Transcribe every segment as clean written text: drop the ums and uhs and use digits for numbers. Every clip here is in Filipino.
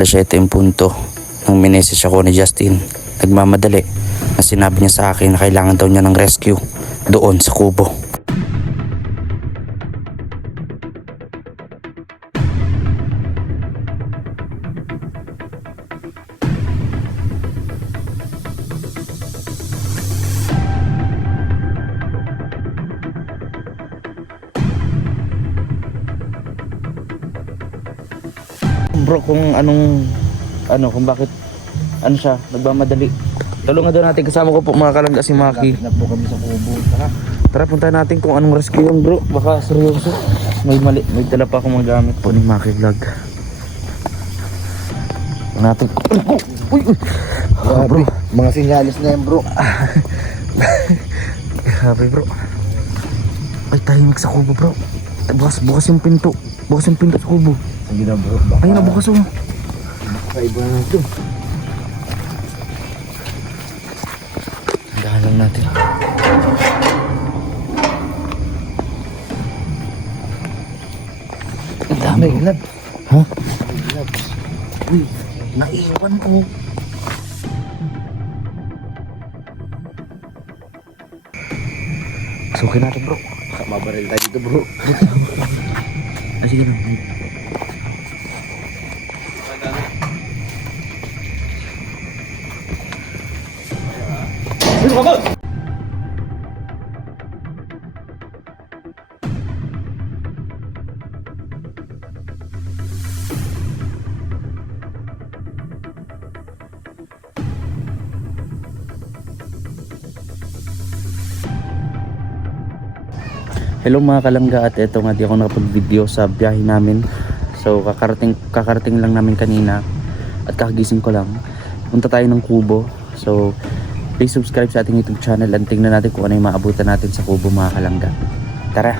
7:00 nang mineses ako ni Justin. Nagmamadali na sinabi niya sa akin na kailangan daw niya ng rescue doon sa kubo. Bro, kung bakit siya nagmamadali. Tulungan daw natin, kasama ko po mga kalangga si Maki. Lapit na po kami sa kubo. Tara, puntahan natin kung anong rescue yun, bro. Baka seryoso. May dala pa akong mga gamit po ni Maki Vlog. Natin. Uy! Bro, mga sinyalis na yan, bro. Grabe, bro. Ay, tahimik sa kubo, bro. Bukas yung pinto. Bukas yung pinto sa kubo. Sige na, bro. Ayun na, bukas oh. Kaiba na ito. Tandaan lang natin. Ang dami. May lab. Ha? May lab. Uy, naiwan ko. Sukin natin, bro. Baka mabaril tayo dito, bro. Sige na. Hello mga kalangga, at eto nga di ako nakapag-video sa biyahe namin. So kakarating lang namin kanina at kakagising ko lang. Punta tayo ng kubo. So please subscribe sa ating YouTube channel and tingnan natin kung ano yung maabutan natin sa kubo mga kalangga. Tara!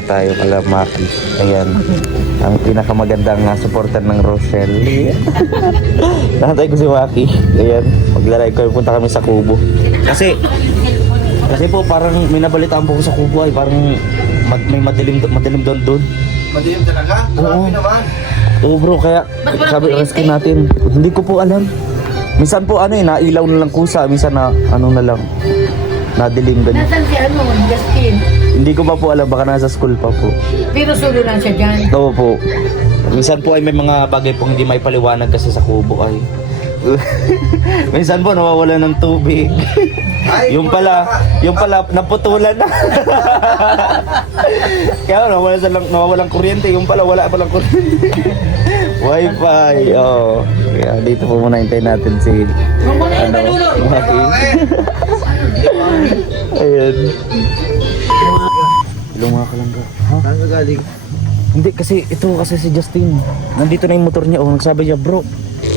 na tayo kala Maki. Ayan, ang pinakamagandang supporter ng Rochelle. Nakatay ko si Maki. Ayan, maglalay ko, punta kami sa Kubo. Kasi po parang may nabalitaan po ko sa Kubo ay parang may madilim doon. Madilim talaga? Oo. Grabe naman. Oo bro, kaya sabi rescue natin. Hindi ko po alam. Minsan po nailaw na lang kusa, minsan na ano na lang. Nadilim ganun. Nasaan si Justin? Hindi ko pa po alam, baka nasa school pa po. Pero solo lang siya dyan. Oo po. Minsan po ay may mga bagay pong hindi may paliwanag kasi sa kubo ay. Minsan po nawawala ng tubig. yung pala naputulan na. Kaya nawawalan kuryente, yung pala wala palang kuryente. Wi-Fi. Oh. Kaya dito po muna hintayin natin si Maki. Ayan. Hello mga kalangga. Saan ka galing? Hindi kasi si Justin. Nandito na yung motor niya. Oh, nagsabi niya, bro,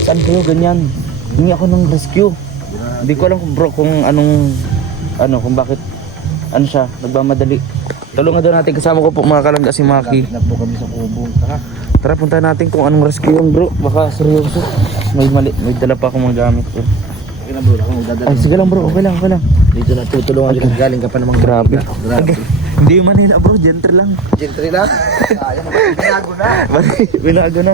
saan kayo ganyan? Hingi ako ng rescue. Hindi ko alam kung bro kung kung bakit siya nagmamadali. Tulungan daw natin, kasama ko po mga kalangga si Maki. Na po kami sa kubo. Tara puntahan natin kung anong rescue yung bro. Baka seryoso. May dala pa akong mga gamit. Bro. Sige na bro, ako magdadala. Ay sige lang bro, okay lang. Dito na tutulungan kita. Galing ka pa namang Grabe. Grabe. Hindi Manila bro, gentry lang. Gentry lang. Sayang naman, binago na. Binago na.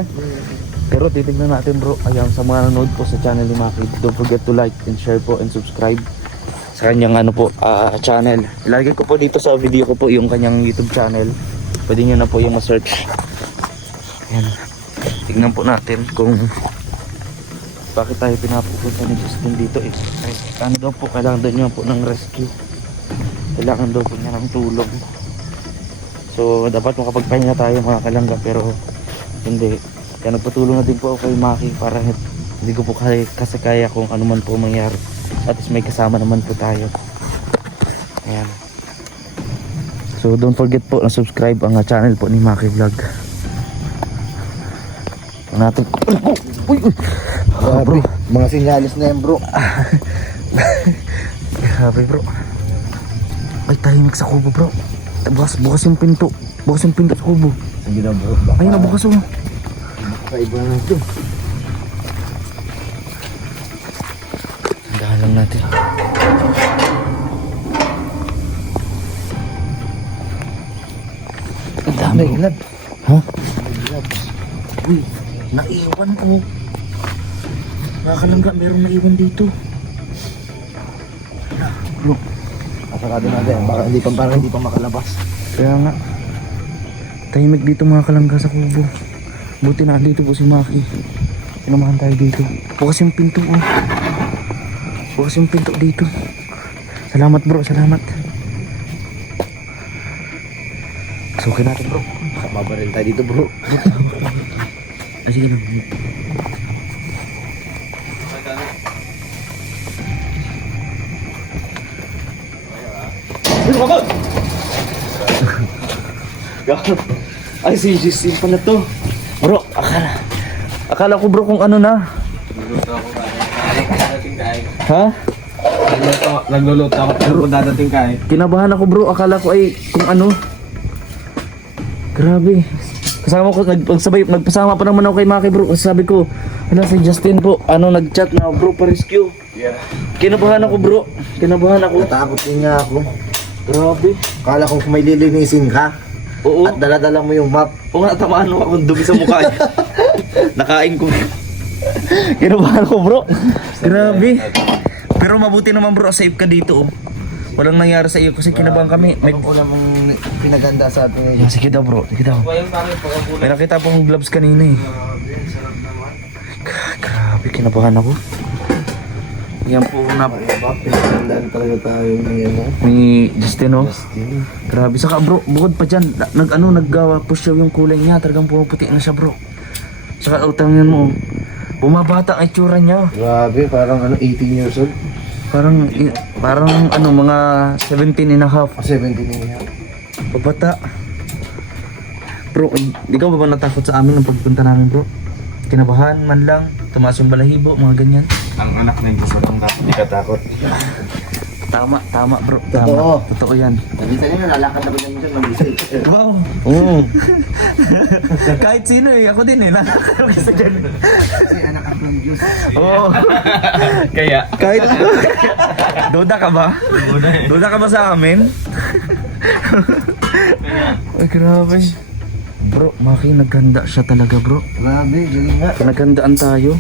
Pero titignan natin bro. Ayan, sa mga nanonood po sa channel ni Maki, don't forget to like and share po and subscribe sa kanyang channel. Ilagay ko po dito sa video ko po yung kanyang YouTube channel. Pwede nyo na po yung ma-search. Ayan. Tignan po natin kung bakit tayo pinapupunta ni Justin dito eh. Ano daw po, kailangan daw niya po ng rescue. Kailangan daw po niya ng tulong. So dapat makapagpahinga tayo mga kalangga, pero hindi. Kaya nagpatulong na din po ako kay Maki para hindi ko po kasi kaya kung ano man po mangyari. At least may kasama naman po tayo. Ayan. So don't forget po na subscribe ang channel po ni Maki Vlog. Natin. Uy! Grabe. Mga sinyalis na yan bro. Grabe bro. Ay tahimik sa kubo bro. Bukas yung pinto. Bukas yung pinto sa kubo. Sige na bro. Ayun na bukas oh. Kaiba na ito. Tandaan lang natin. Ang dami. May glove. Ha? May glove. Uy, naiwan ko. Nakakalangga, merong naiwan dito. Bro, Asakado natin. Parang hindi pa makalabas. kaya nga. Tahimik dito mga kalangga sa kubo. Buti na dito po si Maki. Sinamahan tayo dito. Bukas yung pinto oh. Bukas yung pinto dito. Salamat bro, salamat. Sukin natin bro. Mabaril tayo dito bro. Ah, sige lang. Ay, si Justin pala to. Bro, akala ko bro kung ano na. Ha? Nagluluto ako pero dadating ka eh. Kinabahan ako bro, akala ko ay kung ano. Grabe. Kasama ko, nagpasama pa naman ako kay Maki bro. Kasi sabi ko, wala si Justin po, nag-chat na bro, pa-rescue. Yeah. Kinabahan ako bro, kinabahan ako. Natakot din nga ako. Grabe. Kala ko kung may lilinisin ka. Oo. At daladala mo yung map. O nga, tamaan mo akong dumi sa mukha niya. Nakain ko. Kinabahan ko bro. Grabe. Pero mabuti naman bro, safe ka dito oh. Walang nangyari sa iyo kasi kinabahan kami. May... Ako namang pinaganda sa atin ngayon. Sige daw bro, sige daw. May nakita pong gloves kanina eh. Grabe, kinabahan ako. Yan po na Pinagandaan talaga tayo ngayon. ni Justin oh. Justin. Grabe, saka bro, bukod pa dyan, nag-push yung kulay niya, talagang pumuputi na siya bro. Saka utangin mo, bumabata ang itsura niya. Grabe, parang 18 years old. Parang mga 17 and a half. 17 na yan. Pabata. Bro, di ka ba natakot sa amin ng pagpunta namin bro? Kinabahan man lang, tumaas yung balahibo, mga ganyan. Ang anak na yung gusto lang dapat hindi ka takot. Tama bro, Totoo. tama. Totoo yan. Nabisa niyo, nalalakad na ba namin dyan, nabisa eh. Wow. Oo. Kahit sino eh, ako din eh. Nakakabisa dyan. Kasi anak ang ng Diyos. Oo. Kaya, Kahit duda ka ba? Duda ka ba sa amin? Ay, grabe. Bro, Maki, naghanda siya talaga bro. Grabe, galing nga. Naghandaan tayo.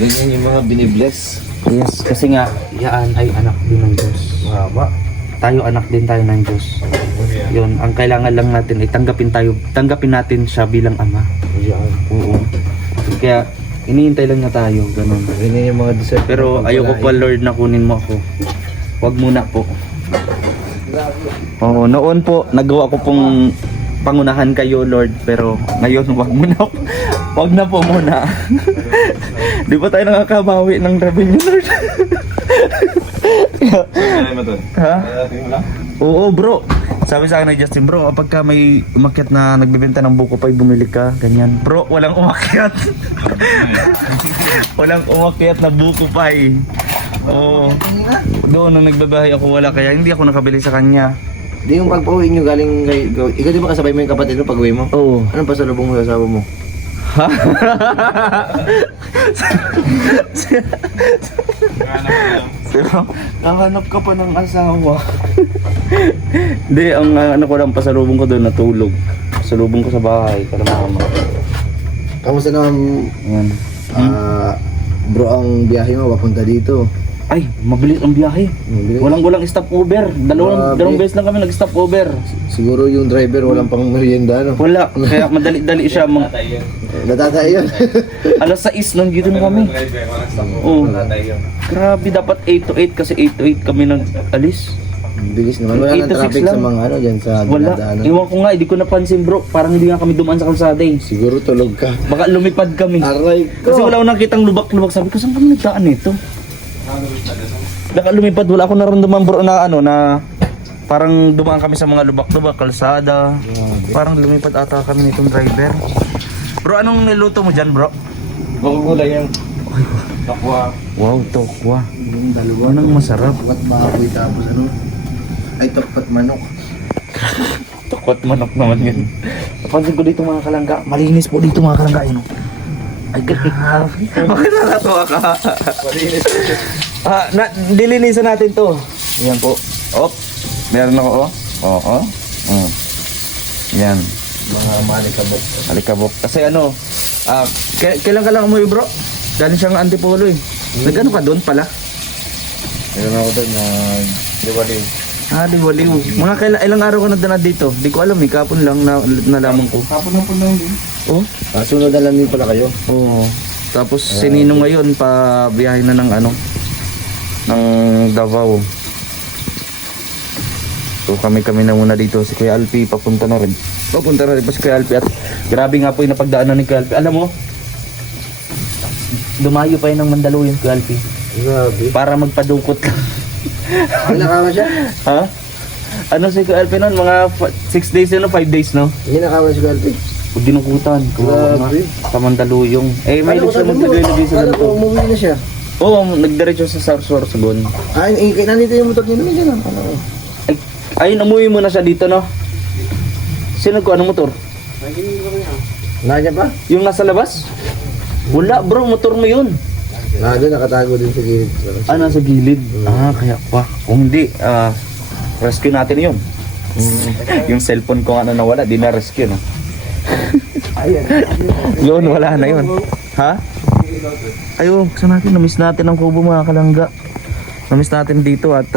Ganyan yung mga binibless. Yes, kasi nga, yan ay anak din ng Diyos. Mahaba. Tayo anak din tayo ng Diyos. Yun, ang kailangan lang natin ay tanggapin natin siya bilang ama. Yan. Oo. Kaya, iniintay lang na tayo, ganun. Ganyan yung mga deserve. Pero ayoko pa Lord na kunin mo ako. Huwag muna po. Oo, noon po, nagawa ko pong pangunahan kayo Lord, pero ngayon wag muna. Wag na po muna. Di ba tayo nakakabawi ng revenue Lord? Ha? Oo bro. Sabi sa akin ni Justin bro, kapag may umakyat na nagbebenta ng buko pay, bumili ka, ganyan. Bro, walang umakyat. Walang umakyat na buko pay. Oo. Doon nung nagbabahay ako wala, kaya hindi ako nakabili sa kanya. Di yung pagpauwi nyo galing kay... Ikaw di ba kasabay mo yung kapatid mo pag-uwi mo? Oo. Anong pasalubong mo sa asawa mo? Ha? Pero, nakahanap ka pa ng asawa. Hindi, ang ano ko lang, pasalubong ko doon, natulog. Pasalubong ko sa bahay, para mama. Kamusta naman, Ayan. bro, ang biyahe mo papunta dito? Ay, mabilis ang biyahe. Mabilis. Walang stopover. Grabe. Dalawang beses lang kami nag-stopover. Siguro yung driver walang pang merienda, no? Wala, kaya madali-dali siya. Natatay yun. Alas 6 nandito na kami. Oo. Grabe, dapat 8 to 8 kasi 8 to 8 kami nag-alis. Bilis naman. Wala 8 nang to 6 traffic lang. sa mga ano dyan sa Wala. dinadaanan. Iwan ko nga, hindi ko napansin bro. Parang hindi nga kami dumaan sa kalsada eh. Siguro tulog ka. Baka lumipad kami. Aray Kasi wala akong nakitang lubak-lubak. Sabi ko, saan kami nagdaan nito? Baka lumipad. Wala akong naramdaman bro na ano na parang dumaan kami sa mga lubak-lubak, kalsada. Parang lumipad ata kami nitong driver. Bro, anong niluto mo dyan bro? Magugulay yan. Takwa. Wow, tokwa. Yung dalawa. Anong masarap? Takpat baboy tapos ano? Ay, takpat manok. Takot manok naman yun. Napansin ko dito mga kalangga. Malinis po dito mga kalangga. Yun. Ay, grabe. Bakit nakatawa ka? Malinis. Dilinisan natin to. Yan po. Op. Meron ako, oh. Oo. Yan. Mga malikabok. Alikabok. Kasi ano, kailan ka lang umuwi bro? Galing siyang antipolo eh. Nagano ka doon pala? Meron ako doon na diwaling. Di baliw. Mga ilang araw ka na dana dito? Di ko alam eh. Kapon lang nalaman ko. Kapon lang po lang din. Oh? Sunod na lang din pala kayo. Oo. Tapos si Ninong ngayon pa biyahe na ng ano ng Davao. So kami na muna dito. Si Kuya Alpi papunta na rin. Papunta na rin pa si Kuya Alpi at grabe nga po yung napagdaanan ni Kuya Alpi. Alam mo, dumayo pa yun ng Mandaluyong Kuya Alpi. Grabe. Para magpadukot lang. Ay, nakama siya? Ha? Ano si Kuya Alpi nun? Mga 6 days yun o 5 days no? Hindi nakama si Galpi. O dinukutan. Grabe. Sa Mandaluyong. Eh may lupa maglagay-lagay sa Kala ko ganito. umuwi na siya. Oo, nagdiretso sa Sorsogon. Ay, nandito yung motor niya naman dyan. Ano? Ayun, umuwi muna siya dito, no? Sino ko? Anong motor? Nandiyan pa? Yung nasa labas? Wala, bro. Motor mo yun. Doon, nakatago din sa gilid. Nasa gilid. Kaya pa. Kung hindi, rescue natin yun. Yung cellphone ko nga na nawala, di na rescue, no? Yun, wala na yun. Ha? Ayo, saan natin? Namiss natin ang kubo mga kalangga. Namiss natin dito at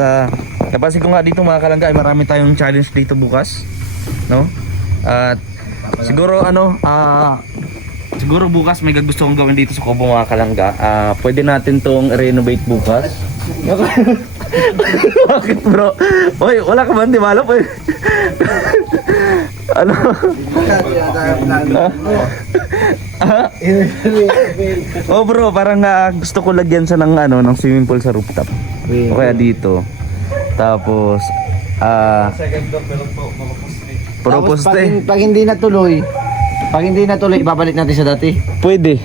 napansin ko nga dito mga kalangga ay marami tayong challenge dito bukas, no? At siguro siguro bukas may gusto kong gawin dito sa kubo mga kalangga. Pwede natin tong renovate bukas. Bakit bro? Oy, wala ka ba develop eh? Ano? Oh bro, parang gusto ko lagyan sa ng swimming pool sa rooftop. O kaya dito. Tapos proposte. Pag hindi natuloy, ibabalik natin sa dati. Pwede.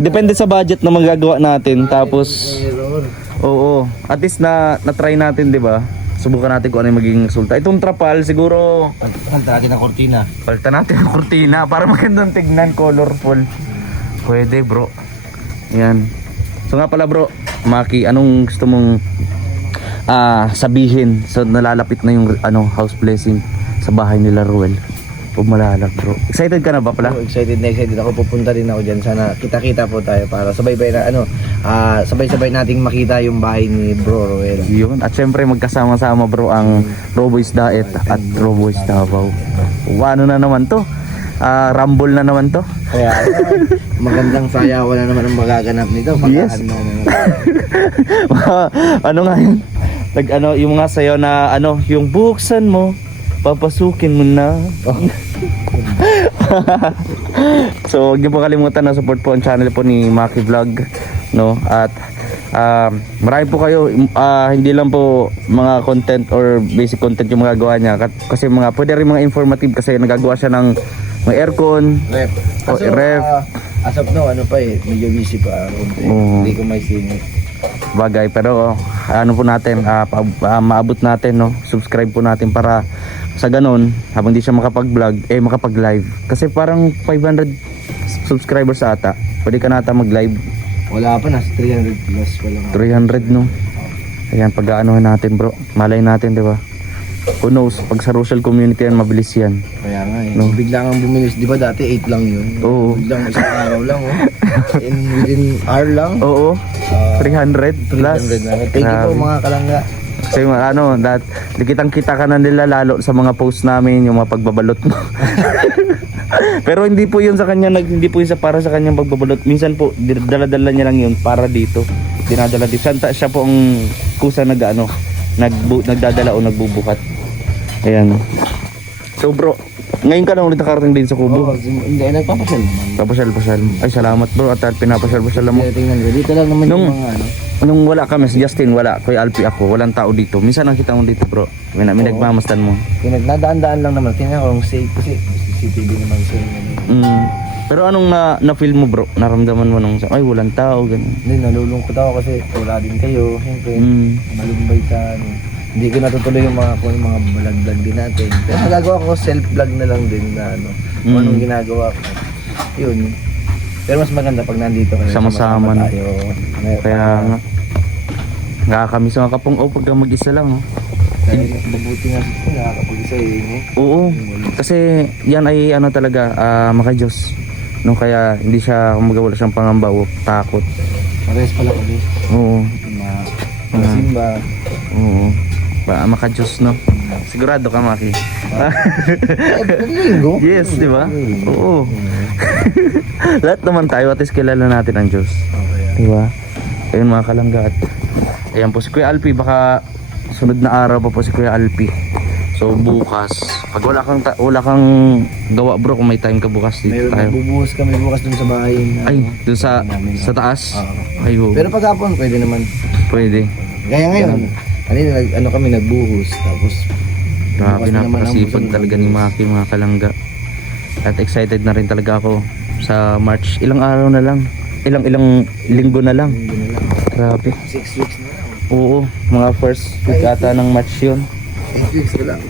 Depende sa budget na magagawa natin. Tapos oo, at least na-try natin, 'di ba? Subukan natin kung ano yung magiging resulta. Itong trapal siguro Palitan natin ang kortina. palitan natin ang kurtina para magandang tignan, colorful. Pwede, bro. Yan. So nga pala, bro, Maki, anong gusto mong sabihin sa nalalapit na yung house blessing sa bahay nila Ruel? Pumalalag bro. Excited ka na ba pala? Oh, excited ako. Pupunta rin ako dyan. Sana kita-kita po tayo para sabay-sabay nating makita yung bahay ni Bro Roel. Yun. At syempre magkasama-sama bro ang Roboys Daet at Roboys Davao. Ano na naman to? Rumble na naman to. Kaya magandang sayawan na naman ang magaganap nito. Yes. Ano nga yun? Yung mga sayo na yung buksan mo, papasukin mo na. So huwag niyo po kalimutan na support po ang channel po ni Maki Vlog, no? At marami po kayo, hindi lang po mga content or basic content yung magagawa niya, kasi pwede rin mga informative, kasi nagagawa siya ng may aircon, Ref. ref. As of now, medyo busy pa. Hindi ko may singit. Bagay, pero po natin, maabot natin, no? Subscribe po natin para sa ganun, habang di siya makapag-vlog, makapag-live. Kasi parang 500 subscribers ata. Pwede ka nata mag-live. Wala pa, nasa 300 plus pa lang. 300, no? Ayan, pag-aanohan natin bro. Malay natin, di ba? Who knows, pag sa social community yan, mabilis yan. Kaya nga No? Bigla kang bumilis. Di ba dati 8 lang yun? Oo. Biglang isang araw lang, within hour lang. Oo, 300 plus. 300 na. Thank you po Grabe. mga kalangga. Kasi kitang-kita ka na nila lalo sa mga post namin, yung mga pagbabalot mo. Pero hindi po yun sa kanya, hindi po yun para sa kanyang pagbabalot. Minsan po, dala-dala niya lang yun para dito. Dinadala dito. Siya po ang kusa nagdadala o nagbubukat. Ayan. So bro, ngayon ka lang ulit nakarating din sa Kubo. Hindi, nagpapasyal naman. Papasyal. Ay salamat bro, at pinapasyal mo. Tingnan ko, dito lang naman yung mga Nung wala kami, si Justin wala, Kuya Alpi ako, walang tao dito. Minsan nakita mo dito bro, may nagmamasdan mo. Nadaan-daan lang naman. Tingnan ko kung safe kasi CCTV naman siya. Pero anong na-feel mo bro? Naramdaman mo nung ay walang tao, ganun. Hindi, nalulungkot ako kasi wala din kayo. Siyempre, malumbay sa hindi ko natutuloy yung mga vlog din natin. Pero nagagawa ko self-vlog na lang din na kung anong ginagawa ko. Yun. Pero mas maganda pag nandito kayo. Sama-sama na. tayo. Kaya nga kami sa mga kapong pag mag-isa lang. Oh. Kaya mabuti nga siya nakakapag-isa Oo. Kasi yan ay talaga, maka-Diyos. No, kaya hindi siya wala siyang pangamba o takot. Parehas pala kami. Oo. Simba. Oo. Maka-Diyos, no? Sigurado ka, Maki. Linggo? Yes, di ba? Oo. Lahat naman tayo, at least kilala natin ang Diyos. Okay. Di ba? Ayun mga kalangga. Ayan po si Kuya Alpi, baka sunod na araw pa po si Kuya Alpi. So bukas, pag wala kang gawa bro, kung may time ka bukas dito tayo. Bubuhos kami bukas dun sa bahay. Ay, dun sa taas? Ay, oo. Pero pag hapon, pwede naman. Pwede. Gaya ngayon, kami nagbuhos, tapos Grabe, bukas na naman ang napakasipag busog talaga ni Maki mga kalangga. At excited na rin talaga ako sa March. Ilang araw na lang. Ilang linggo na lang. Yun na lang. Grabe. 6 weeks na lang. Oo, mga first week ata ng March yun. 8 weeks na lang.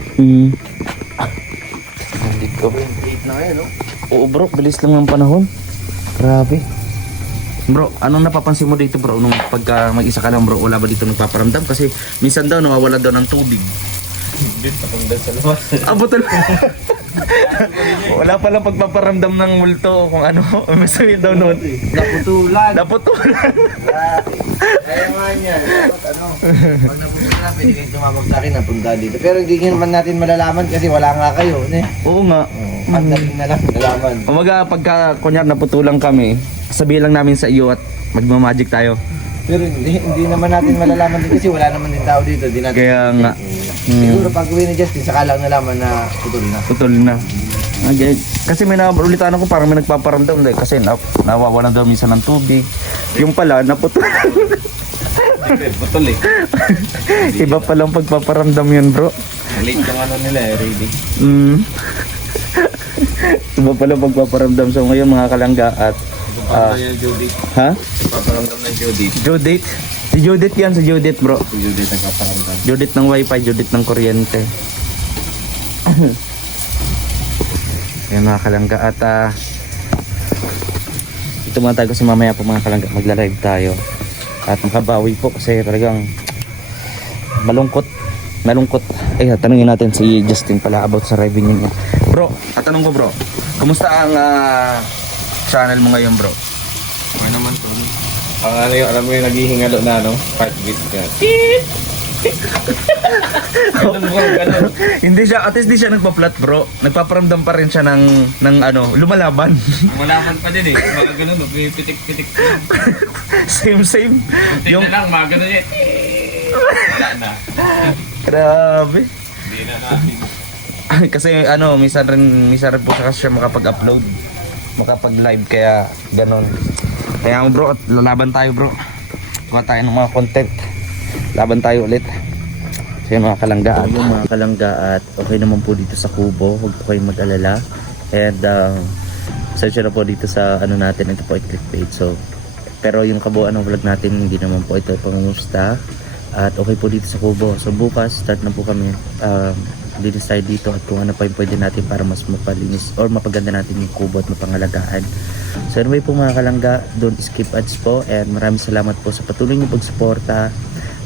Dito. 8 na ngayon, no? Oo bro, bilis lang ng panahon. Grabe. Bro, anong napapansin mo dito bro? Nung pagka mag-isa ka lang bro, wala ba dito nagpaparamdam? Kasi minsan daw nawawala daw ng tubig. Dito pag sa labas. Butol. Wala palang pagpaparamdam ng multo kung ano. May daw noon. Naputulan. Naputulan. Kaya nga niya. Pag naputulan, pwede kayo tumawag sa akin, napunta dito. Pero hindi naman natin malalaman kasi wala nga kayo. Oo nga. Pagdating na lang, nalaman. Umaga pagka kunyar naputulan kami, sabihin lang namin sa iyo at magmamagic tayo. Pero hindi naman natin malalaman din kasi wala naman din tao dito. Di natin Kaya nga. Siguro pag uwi ni Justin, saka lang nalaman na putol na. Putol na. Okay. Kasi may naulitan ako parang may nagpaparamdam kasi nawawalan daw minsan ng tubig. Yung pala naputol. Putol eh. Iba palang pagpaparamdam yun bro. Late yung nila ready. Iba palang pagpaparamdam. So ngayon mga kalangga at Judith. ha? Paparamdam ng Judith. Judith? Si Judith yan, si Judith bro. Si Judith nagpaparamdam. Judith ng wifi, Judith ng kuryente. Yan mga kalangga at ito mga tayo kasi mamaya po mga kalangga magla-live tayo at makabawi po kasi talagang malungkot. Ay tanungin natin si Justin pala about sa revenue niya. Bro, tatanong ko bro. Kumusta ang channel mo ngayon bro? Okay naman to. Ano yung, alam mo yung naghihingalo na, no? Heartbeat ka. Ganun mo, ganun. Hindi siya, at least di siya nagpa-flat bro. Nagpaparamdam pa rin siya ng ano, lumalaban. Malaman pa din eh. Mga ganun, no? Pitik-pitik. Same. Yung na lang, mga ganun eh. Wala na. Grabe. Hindi na natin. Kasi ano, minsan rin po siya makapag-upload, makapag-live, kaya ganon. Kaya bro, at lalaban tayo bro. Kuha tayo ng mga content. Laban tayo ulit. So yung mga kalangga, at okay naman po dito sa kubo, huwag po kayong mag-alala. And search na po dito sa ano natin, ito po ay clickbait. So pero yung kabuuan ng vlog natin, hindi naman po ito pangungusta. At okay po dito sa kubo. So bukas start na po kami, linis tayo dito at kung ano pa yung pwede natin para mas mapalinis or mapaganda natin yung kubo at mapangalagaan. So anyway po mga kalangga, don't skip ads po, and maraming salamat po sa patuloy niyo pagsuporta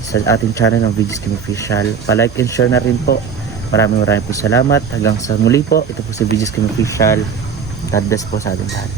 sa ating channel ng Videos King Official. Pa-like and share na rin po. Maraming po salamat. Hanggang sa muli po, ito po si Videos King Official. God bless po sa ating lahat.